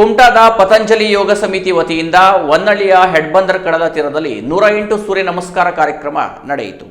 ಕುಮಟಾದ ಪತಂಜಲಿ ಯೋಗ ಸಮಿತಿ ವತಿಯಿಂದ ಹೊನ್ನಳ್ಳಿಯ ಹೆಡ್ಬಂದರ್ ಕಡಲ ತೀರದಲ್ಲಿ 108 ಸೂರ್ಯ ನಮಸ್ಕಾರ ಕಾರ್ಯಕ್ರಮ ನಡೆಯಿತು.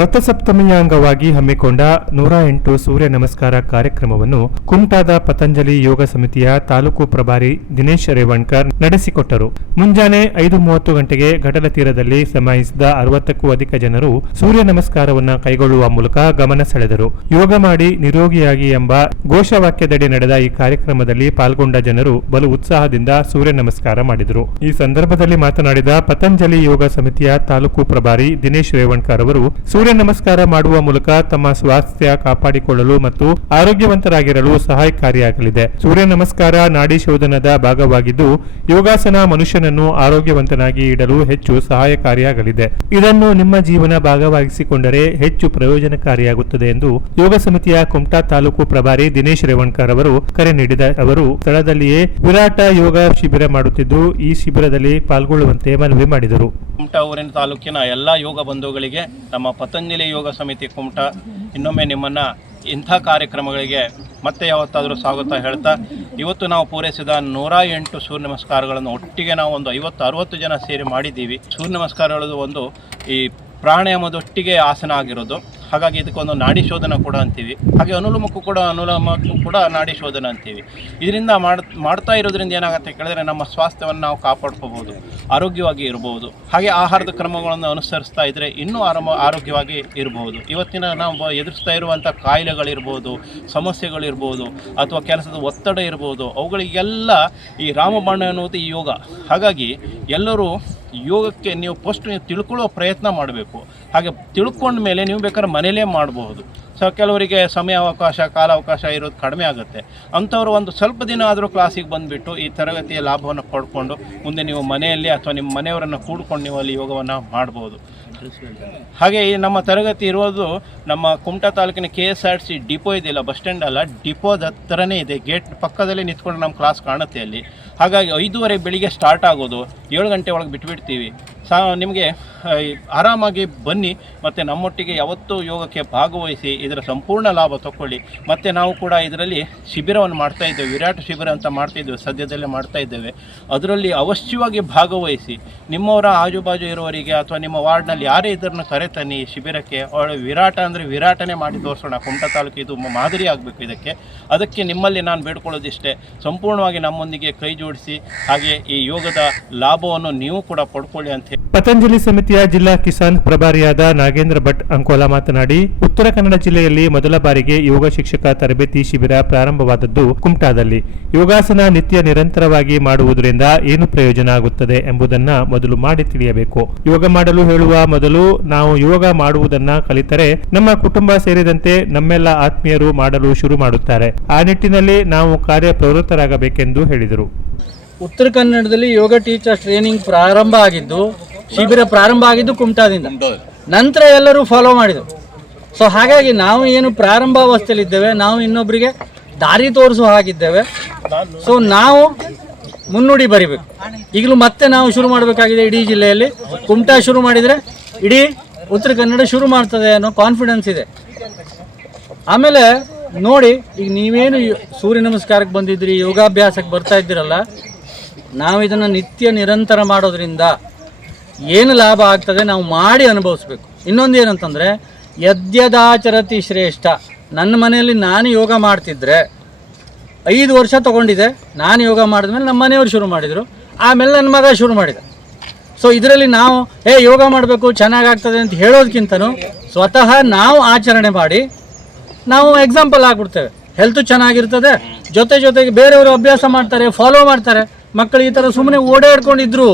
ರಥಸಪ್ತಮಿಯ ಅಂಗವಾಗಿ ಹಮ್ಮಿಕೊಂಡ 108 ಸೂರ್ಯ ನಮಸ್ಕಾರ ಕಾರ್ಯಕ್ರಮವನ್ನು ಕುಮಟಾದ ಪತಂಜಲಿ ಯೋಗ ಸಮಿತಿಯ ತಾಲೂಕು ಪ್ರಭಾರಿ ದಿನೇಶ್ ರೇವಣ್ಕರ್ ನಡೆಸಿಕೊಟ್ಟರು. ಮುಂಜಾನೆ 5:30 ಗಂಟೆಗೆ ಕಡಲ ತೀರದಲ್ಲಿ ಸಮಾಯಿಸಿದ 60ಕ್ಕೂ ಅಧಿಕ ಜನರು ಸೂರ್ಯ ನಮಸ್ಕಾರವನ್ನು ಕೈಗೊಳ್ಳುವ ಮೂಲಕ ಗಮನ ಸೆಳೆದರು. ಯೋಗ ಮಾಡಿ ನಿರೋಗಿಯಾಗಿ ಎಂಬ ಘೋಷವಾಕ್ಯದಡಿ ನಡೆದ ಈ ಕಾರ್ಯಕ್ರಮದಲ್ಲಿ ಪಾಲ್ಗೊಂಡ ಜನರು ಬಲು ಉತ್ಸಾಹದಿಂದ ಸೂರ್ಯ ನಮಸ್ಕಾರ ಮಾಡಿದರು. ಈ ಸಂದರ್ಭದಲ್ಲಿ ಮಾತನಾಡಿದ ಪತಂಜಲಿ ಯೋಗ ಸಮಿತಿಯ ತಾಲೂಕು ಪ್ರಭಾರಿ ದಿನೇಶ್ ರೇವಣ್ಕರ್ ಅವರು ಸೂರ್ಯ ನಮಸ್ಕಾರ ಮಾಡುವ ಮೂಲಕ ತಮ್ಮ ಸ್ವಾಸ್ಥ್ಯ ಕಾಪಾಡಿಕೊಳ್ಳಲು ಮತ್ತು ಆರೋಗ್ಯವಂತರಾಗಿರಲು ಸಹಾಯಕಾರಿಯಾಗಲಿದೆ. ಸೂರ್ಯ ನಮಸ್ಕಾರ ನಾಡಿ ಶೋಧನದ ಭಾಗವಾಗಿದ್ದು ಯೋಗಾಸನ ಮನುಷ್ಯನನ್ನು ಆರೋಗ್ಯವಂತನಾಗಿ ಇಡಲು ಹೆಚ್ಚು ಸಹಾಯಕಾರಿಯಾಗಲಿದೆ. ಇದನ್ನು ನಿಮ್ಮ ಜೀವನ ಭಾಗವಾಗಿಸಿಕೊಂಡರೆ ಹೆಚ್ಚು ಪ್ರಯೋಜನಕಾರಿಯಾಗುತ್ತದೆ ಎಂದು ಯೋಗ ಸಮಿತಿಯ ಕುಮಟಾ ತಾಲೂಕು ಪ್ರಭಾರಿ ದಿನೇಶ್ ರೇವಣ್ಕರ್ ಅವರು ಕರೆ ನೀಡಿದ ಅವರು ಸ್ಥಳದಲ್ಲಿಯೇ ವಿರಾಟ ಯೋಗ ಶಿಬಿರ ಮಾಡುತ್ತಿದ್ದು ಈ ಶಿಬಿರದಲ್ಲಿ ಪಾಲ್ಗೊಳ್ಳುವಂತೆ ಮನವಿ ಮಾಡಿದರು. ಕುಮಟಾ ಊರಿನ ತಾಲೂಕಿನ ಎಲ್ಲ ಯೋಗ ಬಂಧುಗಳಿಗೆ ನಮ್ಮ ಪತಂಜಲಿ ಯೋಗ ಸಮಿತಿ ಕುಮಟಾ ಇನ್ನೊಮ್ಮೆ ನಿಮ್ಮನ್ನು ಇಂಥ ಕಾರ್ಯಕ್ರಮಗಳಿಗೆ ಮತ್ತೆ ಯಾವತ್ತಾದರೂ ಸ್ವಾಗತ ಹೇಳ್ತಾ, ಇವತ್ತು ನಾವು ಪೂರೈಸಿದ 108 ಸೂರ್ಯ ನಮಸ್ಕಾರಗಳನ್ನು ಒಟ್ಟಿಗೆ ನಾವು ಒಂದು 50-60 ಜನ ಸೇರಿ ಮಾಡಿದ್ದೀವಿ. ಸೂರ್ಯ ನಮಸ್ಕಾರಗಳು ಒಂದು ಈ ಪ್ರಾಣಾಯಾಮದೊಟ್ಟಿಗೆ ಆಸನ ಆಗಿರೋದು. ಹಾಗಾಗಿ ಇದಕ್ಕೊಂದು ನಾಡಿ ಶೋಧನ ಕೂಡ ಅಂತೀವಿ. ಹಾಗೆ ಅನುಲೋಮಕ್ಕೂ ಕೂಡ ನಾಡಿ ಶೋಧನ ಅಂತೀವಿ. ಇದರಿಂದ ಮಾಡ್ತಾ ಇರೋದ್ರಿಂದ ಏನಾಗುತ್ತೆ ಕೇಳಿದ್ರೆ ನಮ್ಮ ಸ್ವಾಸ್ಥ್ಯವನ್ನು ನಾವು ಕಾಪಾಡ್ಕೋಬೋದು, ಆರೋಗ್ಯವಾಗಿ ಇರ್ಬೋದು. ಹಾಗೆ ಆಹಾರದ ಕ್ರಮಗಳನ್ನು ಅನುಸರಿಸ್ತಾ ಇದ್ದರೆ ಇನ್ನೂ ಆರೋಗ್ಯವಾಗಿ ಇರ್ಬೋದು. ಇವತ್ತಿನ ನಾವು ಎದುರಿಸ್ತಾ ಇರುವಂಥ ಕಾಯಿಲೆಗಳಿರ್ಬೋದು, ಸಮಸ್ಯೆಗಳಿರ್ಬೋದು, ಅಥವಾ ಕೆಲಸದ ಒತ್ತಡ ಇರ್ಬೋದು, ಅವುಗಳಿಗೆಲ್ಲ ಈ ರಾಮಬಾಣ ಅನ್ನೋದು ಈ ಯೋಗ. ಹಾಗಾಗಿ ಎಲ್ಲರೂ ಯೋಗಕ್ಕೆ ನೀವು ನೀವು ತಿಳ್ಕೊಳ್ಳೋ ಪ್ರಯತ್ನ ಮಾಡಬೇಕು. ಹಾಗೆ ತಿಳ್ಕೊಂಡ ಮೇಲೆ ನೀವು ಬೇಕಾದ್ರೆ ಮನೇಲೇ ಮಾಡಬಹುದು. ಕೆಲವರಿಗೆ ಕಾಲಾವಕಾಶ ಇರೋದು ಕಡಿಮೆ ಆಗುತ್ತೆ. ಅಂಥವ್ರು ಒಂದು ಸ್ವಲ್ಪ ದಿನ ಆದರೂ ಕ್ಲಾಸಿಗೆ ಬಂದುಬಿಟ್ಟು ಈ ತರಗತಿಯ ಲಾಭವನ್ನು ಪಡ್ಕೊಂಡು ಮುಂದೆ ನೀವು ಮನೆಯಲ್ಲಿ ಅಥವಾ ನಿಮ್ಮ ಮನೆಯವರನ್ನು ಕೂಡ್ಕೊಂಡು ನೀವು ಅಲ್ಲಿ ಯೋಗವನ್ನು ಮಾಡ್ಬೋದು. ಹಾಗೆ ಈ ನಮ್ಮ ತರಗತಿ ಇರೋದು ನಮ್ಮ ಕುಮಟಾ ತಾಲೂಕಿನ KSRTC ಡಿಪೋ ಇದೆಯಲ್ಲ, ಬಸ್ ಸ್ಟ್ಯಾಂಡ್ ಅಲ್ಲ, ಡಿಪೋದ ಹತ್ರನೇ ಇದೆ. ಗೇಟ್ ಪಕ್ಕದಲ್ಲಿ ನಿಂತ್ಕೊಂಡು ನಮ್ಮ ಕ್ಲಾಸ್ ಕಾಣುತ್ತೆ ಅಲ್ಲಿ. ಹಾಗಾಗಿ 5:30 ಬೆಳಿಗ್ಗೆ ಸ್ಟಾರ್ಟ್ ಆಗೋದು, 7 ಗಂಟೆ ಒಳಗೆ ಬಿಟ್ಬಿಡ್ತೀವಿ. ನಿಮಗೆ ಆರಾಮಾಗಿ ಬನ್ನಿ ಮತ್ತು ನಮ್ಮೊಟ್ಟಿಗೆ ಯಾವತ್ತೂ ಯೋಗಕ್ಕೆ ಭಾಗವಹಿಸಿ ಇದರ ಸಂಪೂರ್ಣ ಲಾಭ ತಗೊಳ್ಳಿ. ಮತ್ತು ನಾವು ಕೂಡ ಇದರಲ್ಲಿ ಶಿಬಿರವನ್ನು ಮಾಡ್ತಾಯಿದ್ದೇವೆ, ವಿರಾಟ ಶಿಬಿರ ಅಂತ ಮಾಡ್ತಾಯಿದ್ದೇವೆ, ಸದ್ಯದಲ್ಲೇ ಮಾಡ್ತಾಯಿದ್ದೇವೆ. ಅದರಲ್ಲಿ ಅವಶ್ಯವಾಗಿ ಭಾಗವಹಿಸಿ ನಿಮ್ಮವರ ಆಜುಬಾಜು ಇರುವವರಿಗೆ ಅಥವಾ ನಿಮ್ಮ ವಾರ್ಡ್ನಲ್ಲಿ ಯಾರೇ ಇದನ್ನು ಕರೆತನ್ನಿ ಈ ಶಿಬಿರಕ್ಕೆ. ವಿರಾಟ ಅಂದರೆ ವಿರಾಟನೇ ಮಾಡಿ ತೋರಿಸೋಣ. ಕುಮಟಾ ತಾಲೂಕು ಇದು ಮಾದರಿ ಆಗಬೇಕು ಇದಕ್ಕೆ. ಅದಕ್ಕೆ ನಿಮ್ಮಲ್ಲಿ ನಾನು ಬೇಡ್ಕೊಳ್ಳೋದಿಷ್ಟೇ, ಸಂಪೂರ್ಣವಾಗಿ ನಮ್ಮೊಂದಿಗೆ ಕೈ ಜೋಡಿಸಿ ಹಾಗೆ ಈ ಯೋಗದ ಲಾಭವನ್ನು ನೀವು ಕೂಡ ಪಡ್ಕೊಳ್ಳಿ ಅಂತ. ಪತಂಜಲಿ ಸಮಿತಿಯ ಜಿಲ್ಲಾ ಕಿಸಾನ್ ಪ್ರಭಾರಿಯಾದ ನಾಗೇಂದ್ರ ಭಟ್ ಅಂಕೋಲಾ ಮಾತನಾಡಿ, ಉತ್ತರ ಕನ್ನಡ ಜಿಲ್ಲೆಯಲ್ಲಿ ಮೊದಲ ಬಾರಿಗೆ ಯೋಗ ಶಿಕ್ಷಕ ತರಬೇತಿ ಶಿಬಿರ ಪ್ರಾರಂಭವಾದದ್ದು ಕುಮಟಾದಲ್ಲಿ. ಯೋಗಾಸನ ನಿತ್ಯ ನಿರಂತರವಾಗಿ ಮಾಡುವುದರಿಂದ ಏನು ಪ್ರಯೋಜನ ಆಗುತ್ತದೆ ಎಂಬುದನ್ನ ಮೊದಲು ಮಾಡಿ ತಿಳಿಯಬೇಕು. ಯೋಗ ಮಾಡಲು ಹೇಳುವ ಮೊದಲು ನಾವು ಯೋಗ ಮಾಡುವುದನ್ನ ಕಲಿತರೆ ನಮ್ಮ ಕುಟುಂಬ ಸೇರಿದಂತೆ ನಮ್ಮೆಲ್ಲ ಆತ್ಮೀಯರು ಮಾಡಲು ಶುರು ಮಾಡುತ್ತಾರೆ. ಆ ನಿಟ್ಟಿನಲ್ಲಿ ನಾವು ಕಾರ್ಯಪ್ರವೃತ್ತರಾಗಬೇಕೆಂದು ಹೇಳಿದರು. ಉತ್ತರ ಕನ್ನಡದಲ್ಲಿ ಯೋಗ ಟೀಚರ್ ಟ್ರೈನಿಂಗ್ ಶಿಬಿರ ಪ್ರಾರಂಭ ಆಗಿದ್ದು ಕುಮಟಾದಿಂದ. ನಂತರ ಎಲ್ಲರೂ ಫಾಲೋ ಮಾಡಿದರು. ಸೊ ಹಾಗಾಗಿ ನಾವು ಏನು ಪ್ರಾರಂಭಾವಸ್ಥೆಯಲ್ಲಿದ್ದೇವೆ, ನಾವು ಇನ್ನೊಬ್ಬರಿಗೆ ದಾರಿ ತೋರಿಸುವ ಹಾಗಿದ್ದೇವೆ. ಸೊ ನಾವು ಮುನ್ನುಡಿ ಬರಿಬೇಕು. ಈಗಲೂ ಮತ್ತೆ ನಾವು ಶುರು ಮಾಡಬೇಕಾಗಿದೆ. ಇಡೀ ಜಿಲ್ಲೆಯಲ್ಲಿ ಕುಮಟಾ ಶುರು ಮಾಡಿದರೆ ಇಡೀ ಉತ್ತರ ಕನ್ನಡ ಶುರು ಮಾಡ್ತದೆ ಅನ್ನೋ ಕಾನ್ಫಿಡೆನ್ಸ್ ಇದೆ. ಆಮೇಲೆ ನೋಡಿ, ಈಗ ನೀವೇನು ಸೂರ್ಯ ನಮಸ್ಕಾರಕ್ಕೆ ಬಂದಿದ್ರಿ, ಯೋಗಾಭ್ಯಾಸಕ್ಕೆ ಬರ್ತಾ ಇದ್ದೀರಲ್ಲ, ನಾವು ಇದನ್ನು ನಿತ್ಯ ನಿರಂತರ ಮಾಡೋದ್ರಿಂದ ಏನು ಲಾಭ ಆಗ್ತದೆ ನಾವು ಮಾಡಿ ಅನುಭವಿಸ್ಬೇಕು. ಇನ್ನೊಂದು ಏನಂತಂದರೆ, ಯದ್ಯದಾಚರತಿ ಶ್ರೇಷ್ಠ. ನನ್ನ ಮನೆಯಲ್ಲಿ ನಾನು ಯೋಗ ಮಾಡ್ತಿದ್ರೆ 5 ವರ್ಷ ತೊಗೊಂಡಿದ್ದೆ. ನಾನು ಯೋಗ ಮಾಡಿದ್ಮೇಲೆ ನಮ್ಮ ಮನೆಯವರು ಶುರು ಮಾಡಿದರು, ಆಮೇಲೆ ನನ್ನ ಮಗ ಶುರು ಮಾಡಿದ. ಸೊ ಇದರಲ್ಲಿ ನಾವು ಯೋಗ ಮಾಡಬೇಕು ಚೆನ್ನಾಗಾಗ್ತದೆ ಅಂತ ಹೇಳೋದಕ್ಕಿಂತನೂ ಸ್ವತಃ ನಾವು ಆಚರಣೆ ಮಾಡಿ ನಾವು ಎಕ್ಸಾಂಪಲ್ ಆಗಿಬಿಡ್ತೇವೆ. ಹೆಲ್ತು ಚೆನ್ನಾಗಿರ್ತದೆ, ಜೊತೆಗೆ ಬೇರೆಯವರು ಅಭ್ಯಾಸ ಮಾಡ್ತಾರೆ, ಫಾಲೋ ಮಾಡ್ತಾರೆ. ಮಕ್ಕಳು ಈ ಥರ ಸುಮ್ಮನೆ ಓಡಾಡ್ಕೊಂಡಿದ್ರು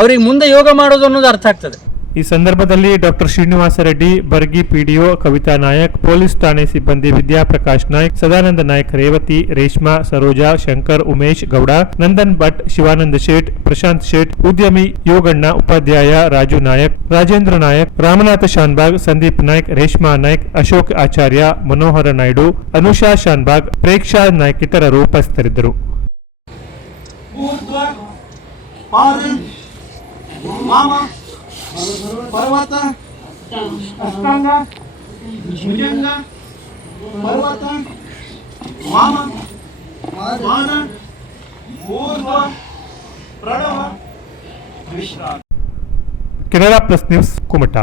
ಅವ್ರಿಗೆ ಮುಂದೆ ಯೋಗ ಮಾಡೋದು ಅನ್ನೋದು ಅರ್ಥ ಆಗ್ತದೆ. ಈ ಸಂದರ್ಭದಲ್ಲಿ doctor Srinivasa Reddy, Bargi PDO Kavita Nayak, police ಠಾಣೆ ಸಿಬ್ಬಂದಿ ವಿದ್ಯಾಪ್ರಕಾಶ್ ನಾಯ್ಕ್, ಸದಾನಂದ ನಾಯ್ಕ್, ರೇವತಿ, ರೇಷ್ಮಾ, ಸರೋಜಾ, ಶಂಕರ್, ಉಮೇಶ್ ಗೌಡ, ನಂದನ್ ಭಟ್, ಶಿವಾನಂದ ಶೇಟ್, ಪ್ರಶಾಂತ್ ಶೇಟ್, ಉದ್ಯಮಿ ಯೋಗಣ್ಣ, ಉಪಾಧ್ಯಾಯ ರಾಜು ನಾಯಕ್, ರಾಜೇಂದ್ರ ನಾಯಕ್, ರಾಮನಾಥ ಶಾನ್ಬಾಗ್, ಸಂದೀಪ್ ನಾಯ್ಕ್, ರೇಷ್ಮಾ ನಾಯ್ಕ್, ಅಶೋಕ್ ಆಚಾರ್ಯ, ಮನೋಹರ ನಾಯ್ಡು, ಅನುಷಾ ಶಾನ್ಬಾಗ್, ಪ್ರೇಕ್ಷಾ ನಾಯ್ಕ್ ಇತರರು ಉಪಸ್ಥಿತರಿದ್ದರು. ಪರ್ವತ ಅಷ್ಟಾಂಗ ಭುಜಂಗ ಪರ್ವತ ವಾಮ ಬಾಣ ಪ್ರಣವ ವಿಶ್ರಾಂತಿ. Canara plus news Kumta.